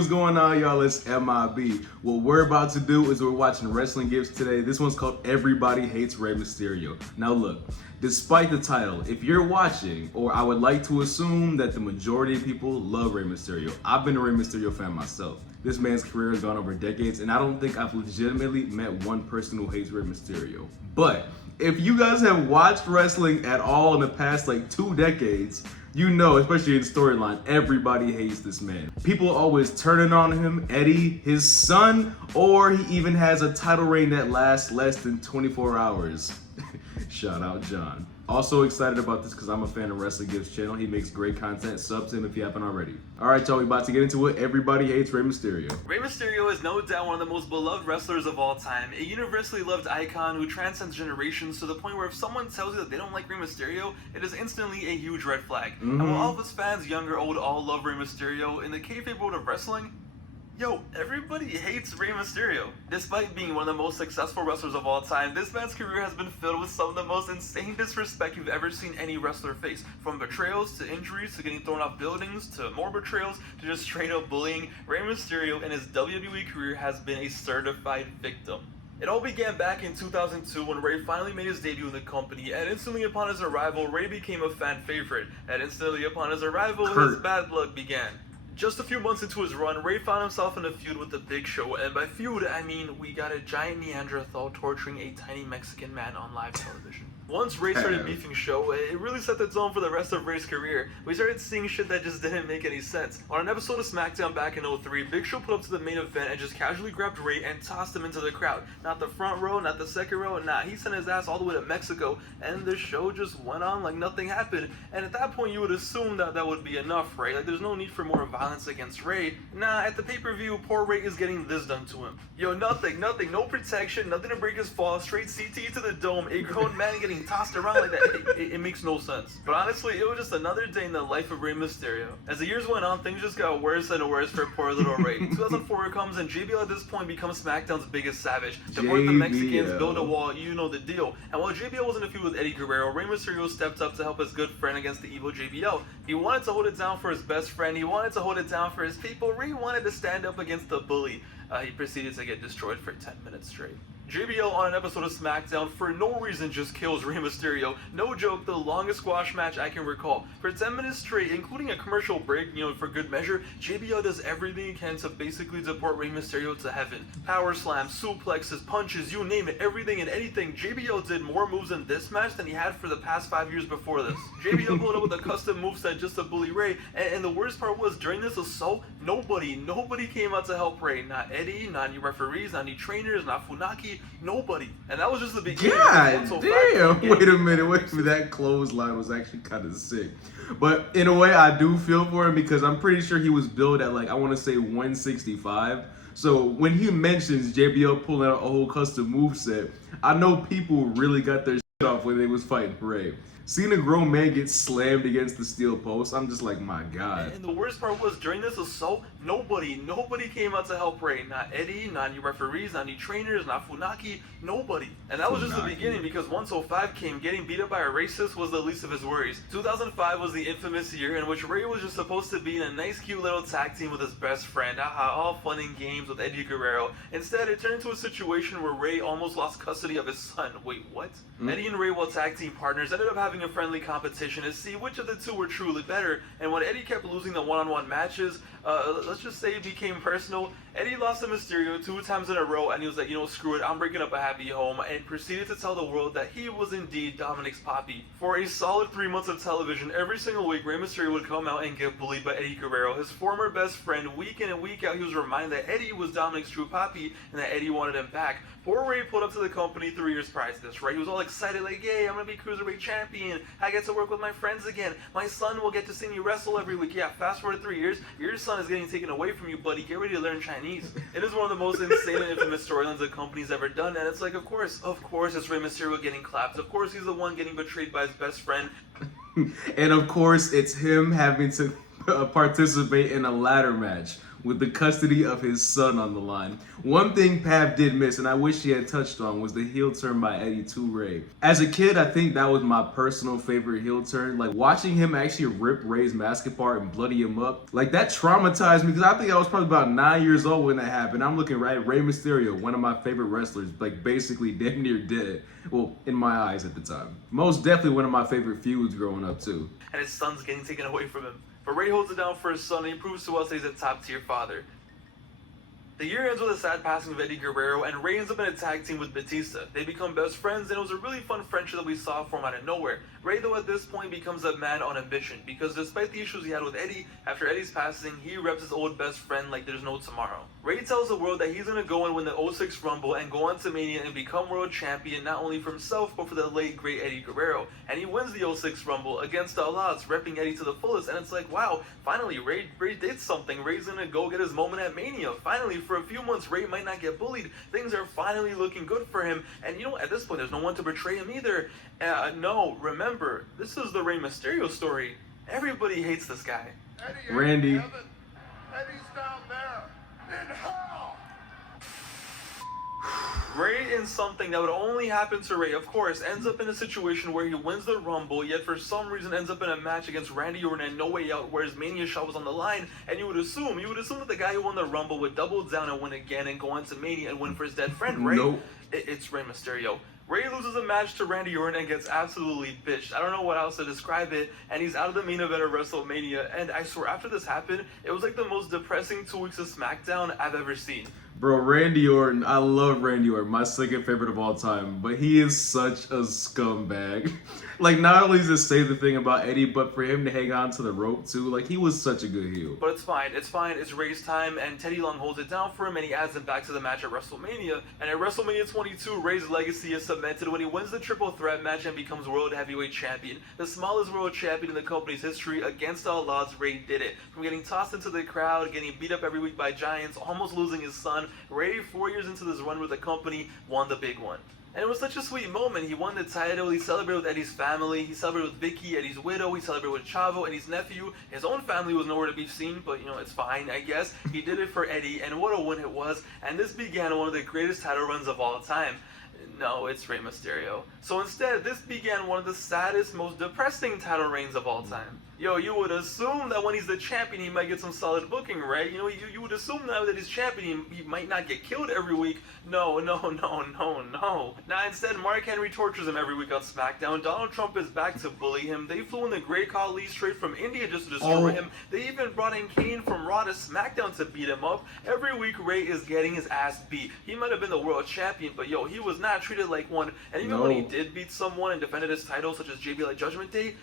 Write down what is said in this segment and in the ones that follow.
what's going on, y'all? It's M.I.B. What we're about to do is we're watching wrestling gifts today. This one's called Everybody Hates Rey Mysterio. Now look, despite the title, if you're watching, or I would like to assume that the majority of people love Rey Mysterio. I've been a Rey Mysterio fan myself. This man's career has gone over decades, and I don't think I've legitimately met one person who hates Rey Mysterio. But if you guys have watched wrestling at all in the past like 2 decades, you know, especially in storyline, everybody hates this man. People are always turning on him, Eddie, his son, or he even has a title reign that lasts less than 24 hours. Shout out John. Also excited about this because I'm a fan of Wrestling Gives channel. He makes great content. Sub to him if you haven't already. Alright y'all, we about to get into it. Everybody hates Rey Mysterio. Rey Mysterio is no doubt one of the most beloved wrestlers of all time. A universally loved icon who transcends generations to the point where if someone tells you that they don't like Rey Mysterio, it is instantly a huge red flag. And while all of us fans, young or old, all love Rey Mysterio, in the kayfabe world of wrestling, yo, everybody hates Rey Mysterio. Despite being one of the most successful wrestlers of all time, this man's career has been filled with some of the most insane disrespect you've ever seen any wrestler face. From betrayals to injuries to getting thrown off buildings to more betrayals to just straight up bullying, Rey Mysterio in his WWE career has been a certified victim. It all began back in 2002 when Rey finally made his debut in the company, and instantly upon his arrival, Rey became a fan favorite. And instantly upon his arrival, his bad luck began. Just a few months into his run, Rey found himself in a feud with the Big Show, and by feud, I mean we got a giant Neanderthal torturing a tiny Mexican man on live television. Once Rey started beefing Show, it really set the tone for the rest of Rey's career. We started seeing shit that just didn't make any sense. On an episode of SmackDown back in 03, Big Show put up to the main event and just casually grabbed Rey and tossed him into the crowd. Not the front row, not the second row, nah, he sent his ass all the way to Mexico, and the show just went on like nothing happened. And at that point, you would assume that that would be enough, right? Like, there's no need for more violence against Rey. Nah, at the pay-per-view, poor Rey is getting this done to him. Yo, nothing, no protection, nothing to break his fall, straight CT to the dome, a grown man getting tossed around like that. It makes no sense. But honestly, it was just another day in the life of Rey Mysterio. As the years went on, things just got worse and worse for poor little Rey. 2004 comes and JBL at this point becomes SmackDown's biggest savage. Deport the Mexicans, build a wall, you know the deal. And while JBL was in a feud with Eddie Guerrero, Rey Mysterio stepped up to help his good friend against the evil JBL. He wanted to hold it down for his best friend, he wanted to hold it down for his people, Rey wanted to stand up against the bully. He proceeded to get destroyed for 10 minutes straight. JBL on an episode of SmackDown for no reason just kills Rey Mysterio. No joke, the longest squash match I can recall. For 10 minutes straight, including a commercial break, you know, for good measure, JBL does everything he can to basically deport Rey Mysterio to heaven. Power slams, suplexes, punches, you name it, everything and anything. JBL did more moves in this match than he had for the past 5 years before this. JBL pulled up with a custom moveset just to bully Rey, and the worst part was, during this assault, nobody came out to help Rey. Not Eddie, not any referees, not any trainers, not Funaki, nobody. And that was just the beginning. God damn! Wait a minute, that clothesline was actually kind of sick. But in a way, I do feel for him because I'm pretty sure he was billed at like, I want to say 165. So when he mentions JBL pulling out a whole custom moveset, I know people really got their shit off when they was fighting Rey. Seeing a grown man get slammed against the steel post, I'm just like, my God. And the worst part was, during this assault, nobody came out to help Rey. Not Eddie, not any referees, not any trainers, not Funaki, nobody. And that was just the beginning, because 105 came, getting beat up by a racist was the least of his worries. 2005 was the infamous year in which Rey was just supposed to be in a nice cute little tag team with his best friend, all fun and games with Eddie Guerrero. Instead, it turned into a situation where Rey almost lost custody of his son. Wait, what? Eddie and Rey, while tag team partners, ended up having a friendly competition to see which of the two were truly better, and when Eddie kept losing the one-on-one matches, let's just say it became personal. Eddie lost to Mysterio 2 times in a row, and he was like, you know, screw it, I'm breaking up a happy home, and proceeded to tell the world that he was indeed Dominic's papi. For a solid 3 months of television, every single week, Rey Mysterio would come out and get bullied by Eddie Guerrero, his former best friend. Week in and week out, he was reminded that Eddie was Dominic's true papi, and that Eddie wanted him back. Poor Rey pulled up to the company 3 years prior to this, right? He was all excited, like, yay, I'm gonna be Cruiserweight champion, I get to work with my friends again, my son will get to see me wrestle every week. Yeah, fast forward 3 years, your son is getting taken away from you, buddy, get ready to learn Chinese. It is one of the most insane and infamous storylines the company's ever done, and it's like, of course, it's Rey Mysterio getting clapped, of course he's the one getting betrayed by his best friend. And of course, it's him having to participate in a ladder match with the custody of his son on the line. One thing Pav did miss, and I wish he had touched on, was the heel turn by Eddie to Rey. As a kid, I think that was my personal favorite heel turn. Like, watching him actually rip Rey's mask apart and bloody him up, like, that traumatized me, because I think I was probably about 9 years old when that happened. I'm looking right at Rey Mysterio, one of my favorite wrestlers, like, basically damn near dead. Well, in my eyes at the time. Most definitely one of my favorite feuds growing up, too. And his son's getting taken away from him. But Rey holds it down for his son and he proves to us that he's a top-tier father. The year ends with a sad passing of Eddie Guerrero, and Rey ends up in a tag team with Batista. They become best friends, and it was a really fun friendship that we saw form out of nowhere. Rey, though, at this point becomes a man on a mission, because despite the issues he had with Eddie, after Eddie's passing, he reps his old best friend like there's no tomorrow. Rey tells the world that he's going to go and win the 06 Rumble and go on to Mania and become world champion, not only for himself, but for the late, great Eddie Guerrero. And he wins the 06 Rumble against all odds, repping Eddie to the fullest, and it's like, wow, finally, Rey did something. Rey's going to go get his moment at Mania. Finally, for a few months, Rey might not get bullied. Things are finally looking good for him. And you know, at this point, there's no one to betray him either. No, remember, this is the Rey Mysterio story. Everybody hates this guy. Eddie, Randy. Eddie's down there in hell. Rey, in something that would only happen to Rey, of course, ends up in a situation where he wins the Rumble, yet for some reason ends up in a match against Randy Orton and No Way Out, where his Mania shot was on the line, and you would assume that the guy who won the Rumble would double down and win again and go on to Mania and win for his dead friend, Rey. Nope. It's Rey Mysterio. Rey loses a match to Randy Orton and gets absolutely bitched. I don't know what else to describe it, and he's out of the main event of WrestleMania, and I swear, after this happened, it was like the most depressing 2 weeks of SmackDown I've ever seen. Bro, Randy Orton, I love Randy Orton, my second favorite of all time, but he is such a scumbag. Like, not only does it say the thing about Eddie, but for him to hang on to the rope too, like, he was such a good heel. But it's fine, it's Rey's time, and Teddy Long holds it down for him, and he adds him back to the match at WrestleMania. And at WrestleMania 22, Rey's legacy is cemented when he wins the triple threat match and becomes World Heavyweight Champion. The smallest world champion in the company's history. Against all odds, Rey did it. From getting tossed into the crowd, getting beat up every week by giants, almost losing his son, Rey, 4 years into this run with the company, won the big one. And it was such a sweet moment. He won the title, he celebrated with Eddie's family, he celebrated with Vicky, Eddie's widow, he celebrated with Chavo, Eddie's nephew. His own family was nowhere to be seen, but you know, it's fine, I guess. He did it for Eddie, and what a win it was. And this began one of the greatest title runs of all time. No, it's Rey Mysterio. So instead, this began one of the saddest, most depressing title reigns of all time. Yo, you would assume that when he's the champion, he might get some solid booking, right? You know, you would assume now that he's champion, he might not get killed every week. No. Now instead, Mark Henry tortures him every week on SmackDown. Donald Trump is back to bully him. They flew in the Great Khali straight from India just to destroy him. They even brought in Kane from Raw to SmackDown to beat him up. Every week, Rey is getting his ass beat. He might have been the world champion, but yo, he was not treated like one. And even when he did beat someone and defended his title, such as JBL at Judgment Day,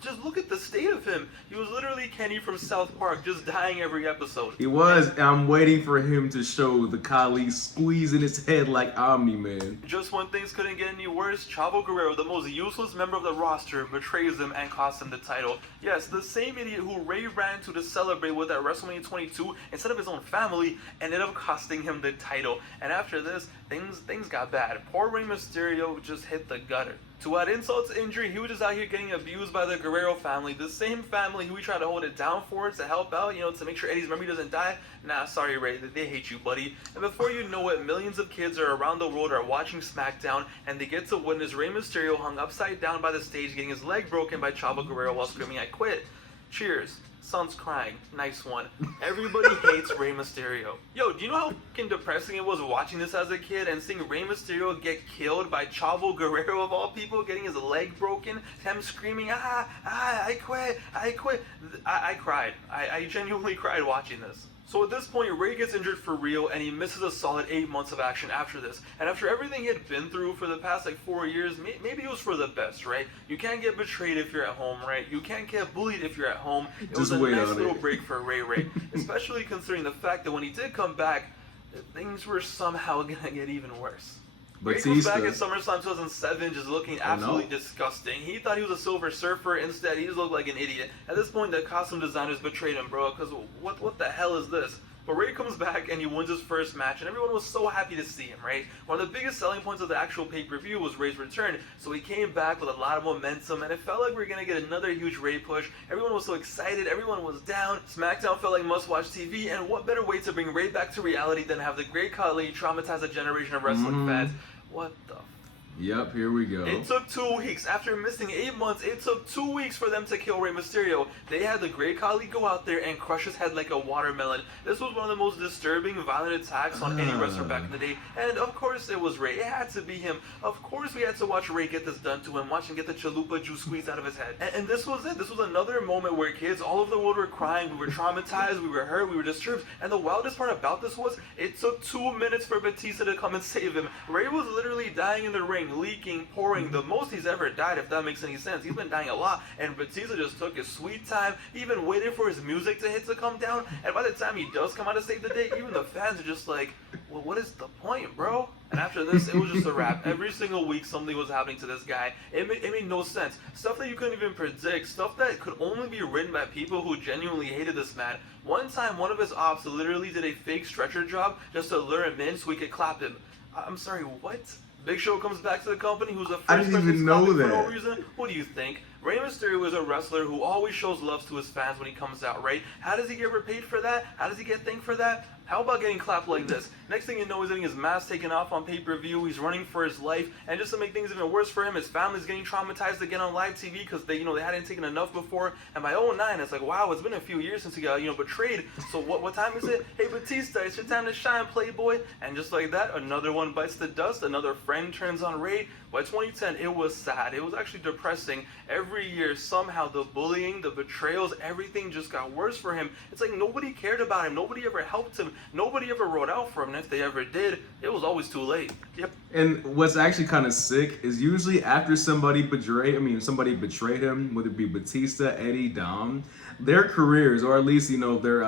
just look at the state of him. He was literally Kenny from South Park, just dying every episode. He was, and I'm waiting for him to show the Khali squeezing his head like Omni-Man. Just when things couldn't get any worse, Chavo Guerrero, the most useless member of the roster, betrays him and costs him the title. Yes, the same idiot who Rey ran to celebrate with at WrestleMania 22, instead of his own family, ended up costing him the title. And after this, things got bad. Poor Rey Mysterio just hit the gutter. To add insult to injury, he was just out here getting abused by the Guerrero family, the same family who we tried to hold it down for, to help out, you know, to make sure Eddie's memory doesn't die. Nah, sorry, Rey, they hate you, buddy. And before you know it, millions of kids around the world are watching SmackDown, and they get to witness Rey Mysterio hung upside down by the stage, getting his leg broken by Chavo Guerrero while screaming, "I quit." Cheers. Son's crying. Nice one. Everybody hates Rey Mysterio. Yo, do you know how fucking depressing it was watching this as a kid and seeing Rey Mysterio get killed by Chavo Guerrero of all people, getting his leg broken, him screaming, I quit. I cried. I genuinely cried watching this. So at this point, Rey gets injured for real, and he misses a solid 8 months of action after this. And after everything he had been through for the past 4 years, maybe it was for the best, right? You can't get betrayed if you're at home, right? You can't get bullied if you're at home. It was a nice little break for Rey, especially considering the fact that when he did come back, things were somehow gonna get even worse. Rey comes back at SummerSlam 2007 just looking absolutely disgusting. He thought he was a Silver Surfer. Instead, he just looked like an idiot. At this point, the costume designers betrayed him, bro, because what the hell is this? But Rey comes back and he wins his first match, and everyone was so happy to see him, right? One of the biggest selling points of the actual pay-per-view was Rey's return, so he came back with a lot of momentum, and it felt like we were gonna get another huge Rey push. Everyone was so excited, everyone was down. SmackDown felt like must-watch TV, and what better way to bring Rey back to reality than have the Great Khali traumatize a generation of wrestling fans? What the Yep, here we go. It took 2 weeks. After missing 8 months, it took 2 weeks for them to kill Rey Mysterio. They had the Great Khali go out there and crush his head like a watermelon. This was one of the most disturbing, violent attacks on any wrestler back in the day. And of course it was Rey. It had to be him. Of course we had to watch Rey get this done to him. Watch him get the chalupa juice squeezed out of his head. And this was it. This was another moment where kids all over the world were crying. We were traumatized. We were hurt. We were disturbed. And the wildest part about this was it took 2 minutes for Batista to come and save him. Rey was literally dying in the ring, leaking, pouring. The most he's ever died, if that makes any sense. He's been dying a lot, and Batista just took his sweet time, even waited for his music to hit to come down, and by the time he does come out to save the day, even the fans are just like, well, what is the point, bro? And after this, it was just a wrap. Every single week, something was happening to this guy. It made no sense. Stuff that you couldn't even predict. Stuff that could only be written by people who genuinely hated this man. One time, one of his ops literally did a fake stretcher job just to lure him in so we could clap him. I'm sorry, what? Big Show comes back to the company, who's the first person even know for that. no reason. What do you think? Rey Mysterio is a wrestler who always shows love to his fans when he comes out, right? How does he get repaid for that? How does he get thanked for that? How about getting clapped like this? Next thing you know, he's getting his mask taken off on pay-per-view. He's running for his life, and just to make things even worse for him, his family's getting traumatized again on live TV because they hadn't taken enough before. And by 2009, it's like, wow, it's been a few years since he got betrayed. So what time is it? Hey Batista, it's your time to shine, Playboy. And just like that, another one bites the dust. Another friend turns on Rey. By 2010, it was sad. It was actually depressing. Every year, somehow, the bullying, the betrayals, everything just got worse for him. It's like nobody cared about him. Nobody ever helped him. Nobody ever wrote out for him. And if they ever did, it was always too late. Yep. And what's actually kind of sick is usually after somebody betrayed him, whether it be Batista, Eddie, Dom, their careers, or at least, their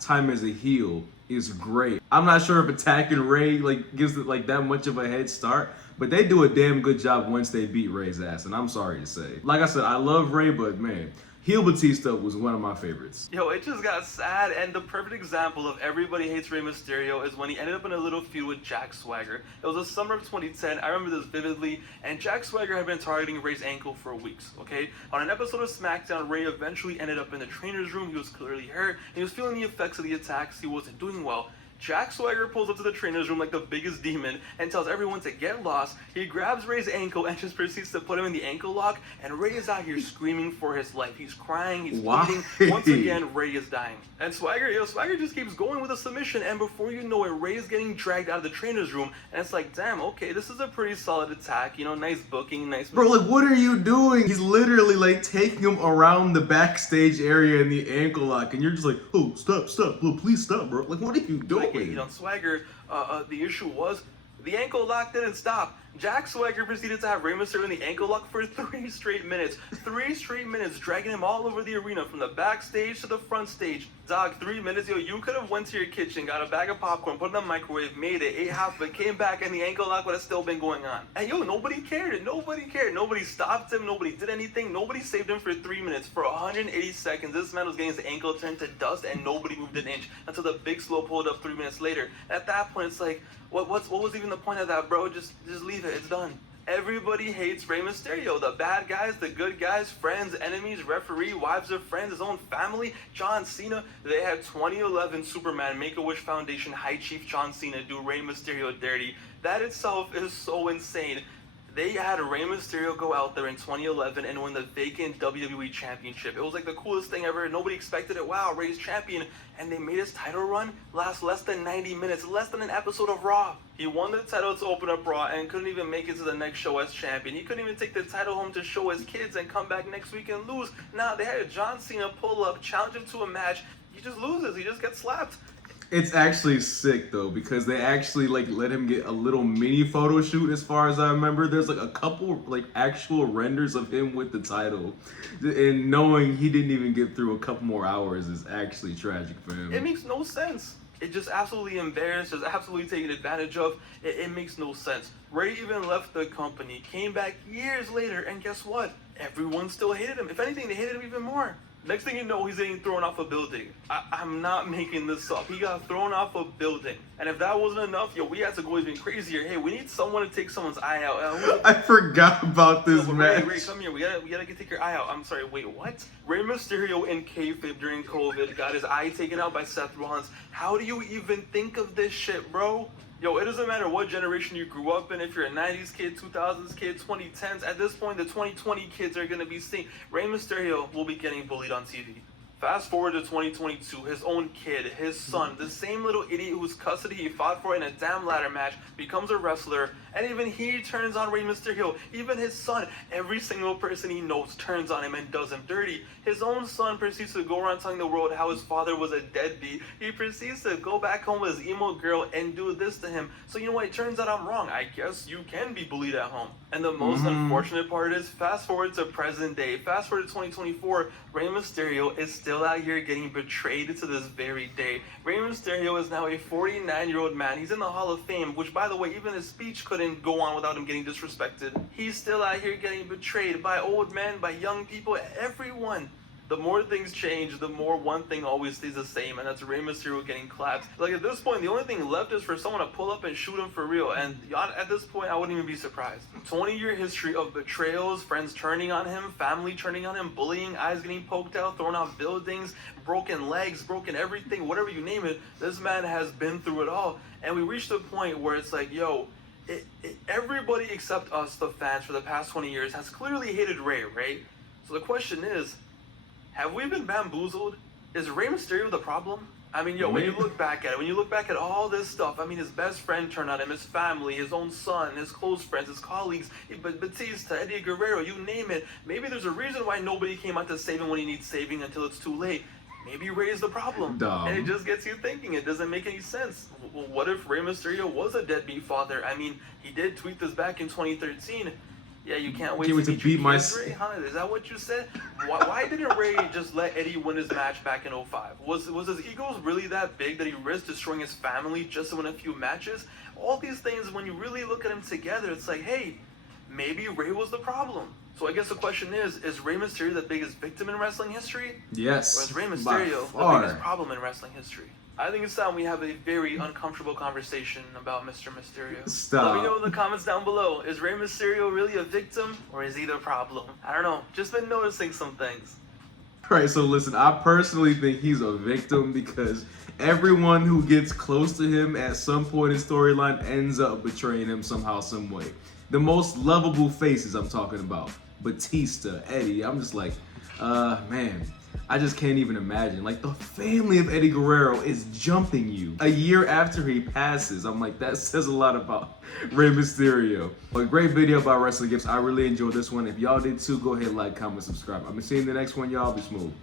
time as a heel is great. I'm not sure if attacking Rey gives it that much of a head start, but they do a damn good job once they beat Rey's ass, and I'm sorry to say. Like I said, I love Rey, but man, heel Batista was one of my favorites. Yo, it just got sad, and the perfect example of everybody hates Rey Mysterio is when he ended up in a little feud with Jack Swagger. It was the summer of 2010, I remember this vividly, and Jack Swagger had been targeting Rey's ankle for weeks, okay? On an episode of SmackDown, Rey eventually ended up in the trainer's room. He was clearly hurt, and he was feeling the effects of the attacks. He wasn't doing well. Jack Swagger pulls up to the trainer's room like the biggest demon and tells everyone to get lost. He grabs Rey's ankle and just proceeds to put him in the ankle lock, and Rey is out here screaming for his life. He's crying, he's bleeding. Once again, Rey is dying. And Swagger just keeps going with a submission, and before you know it, Rey is getting dragged out of the trainer's room, and it's like, damn, okay, this is a pretty solid attack, nice booking, nice... Bro, what are you doing? He's literally taking him around the backstage area in the ankle lock, and you're just like, oh, stop, bro, please stop, bro. What are you doing? Swagger, the issue was the ankle lock didn't stop. Jack Swagger proceeded to have Rey Mysterio in the ankle lock for 3 straight minutes. 3 straight minutes, dragging him all over the arena, from the backstage to the front stage. Dog, 3 minutes, you could have went to your kitchen, got a bag of popcorn, put it in the microwave, made it, ate half of it, came back, and the ankle lock would have still been going on. And nobody cared. Nobody cared. Nobody stopped him. Nobody did anything. Nobody saved him for 3 minutes. For 180 seconds, this man was getting his ankle turned to dust, and nobody moved an inch until the big slow pulled up 3 minutes later. At that point, it's like, what was even the point of that, bro? Just leave it. It's done. Everybody hates Rey Mysterio. The bad guys, the good guys, friends, enemies, referee, wives of friends, his own family, John Cena. They had 2011 Superman Make-A-Wish Foundation High Chief John Cena do Rey Mysterio dirty. That itself is so insane. They had Rey Mysterio go out there in 2011 and win the vacant WWE Championship. It was like the coolest thing ever. Nobody expected it. Wow, Rey's champion. And they made his title run last less than 90 minutes, less than an episode of Raw. He won the title to open up Raw and couldn't even make it to the next show as champion. He couldn't even take the title home to show his kids and come back next week and lose. Nah, they had John Cena pull up, challenge him to a match. He just loses. He just gets slapped. It's actually sick though, because they actually let him get a little mini photo shoot. As far as I remember, there's a couple actual renders of him with the title, and knowing he didn't even get through a couple more hours is actually tragic for him. It makes no sense. It just absolutely embarrassed, just absolutely taken advantage of. It makes no sense. Rey even left the company, came back years later, and guess what? Everyone still hated him. If anything, they hated him even more. Next thing you know, he's getting thrown off a building. I'm not making this up. He got thrown off a building. And if that wasn't enough, yo, we had to go even crazier. Hey, we need someone to take someone's eye out. I forgot about this match. Ray, come here. We gotta take your eye out. I'm sorry. Wait, what? Rey Mysterio in kayfabe during COVID got his eye taken out by Seth Rollins. How do you even think of this shit, bro? Yo, it doesn't matter what generation you grew up in. If you're a 90s kid, 2000s kid, 2010s, at this point, the 2020 kids are going to be seeing Rey Mysterio will be getting bullied on TV. Fast forward to 2022, his own kid, his son, the same little idiot whose custody he fought for in a damn ladder match, becomes a wrestler, and even he turns on Rey Mysterio. Even his son, every single person he knows turns on him and does him dirty. His own son proceeds to go around telling the world how his father was a deadbeat. He proceeds to go back home with his emo girl and do this to him. So you know what, it turns out I'm wrong. I guess you can be bullied at home. And the most unfortunate part is, fast forward to present day, fast forward to 2024, Rey Mysterio is still out here getting betrayed to this very day. Rey Mysterio is now a 49-year-old man. He's in the Hall of Fame, which, by the way, even his speech couldn't go on without him getting disrespected. He's still out here getting betrayed by old men, by young people, everyone. The more things change, the more one thing always stays the same, and that's Rey Mysterio getting clapped. Like, at this point, the only thing left is for someone to pull up and shoot him for real, and at this point, I wouldn't even be surprised. 20-year history of betrayals, friends turning on him, family turning on him, bullying, eyes getting poked out, thrown off buildings, broken legs, broken everything, whatever you name it, this man has been through it all. And we reached a point where it's like, yo, everybody except us, the fans, for the past 20 years has clearly hated Rey, right? So the question is, have we been bamboozled? Is Rey Mysterio the problem? I mean, yo, when you look back at it, when you look back at all this stuff, I mean, his best friend turned on him, his family, his own son, his close friends, his colleagues, Batista, Eddie Guerrero, you name it. Maybe there's a reason why nobody came out to save him when he needs saving until it's too late. Maybe Rey is the problem. Dumb. And it just gets you thinking. It doesn't make any sense. Well, what if Rey Mysterio was a deadbeat father? I mean, he did tweet this back in 2013. Yeah, you can't wait to beat my kids, Rey, huh? Is that what you said? Why didn't Rey just let Eddie win his match back in 05? Was his ego really that big that he risked destroying his family just to win a few matches? All these things, when you really look at them together, it's like, hey, maybe Rey was the problem. So I guess the question is Rey Mysterio the biggest victim in wrestling history? Yes. Or is Rey Mysterio the biggest problem in wrestling history? I think it's time we have a very uncomfortable conversation about Mr. Mysterio. Stop. Let me know in the comments down below. Is Rey Mysterio really a victim, or is he the problem? I don't know. Just been noticing some things. Alright, so listen, I personally think he's a victim because everyone who gets close to him at some point in storyline ends up betraying him somehow, some way. The most lovable faces I'm talking about. Batista, Eddie, I'm just like, man, I just can't even imagine. Like, the family of Eddie Guerrero is jumping you a year after he passes. I'm like, that says a lot about Rey Mysterio. A great video about wrestling gifts. I really enjoyed this one. If y'all did too, go ahead, like, comment, subscribe. I'm gonna see you in the next one, y'all. Be smooth.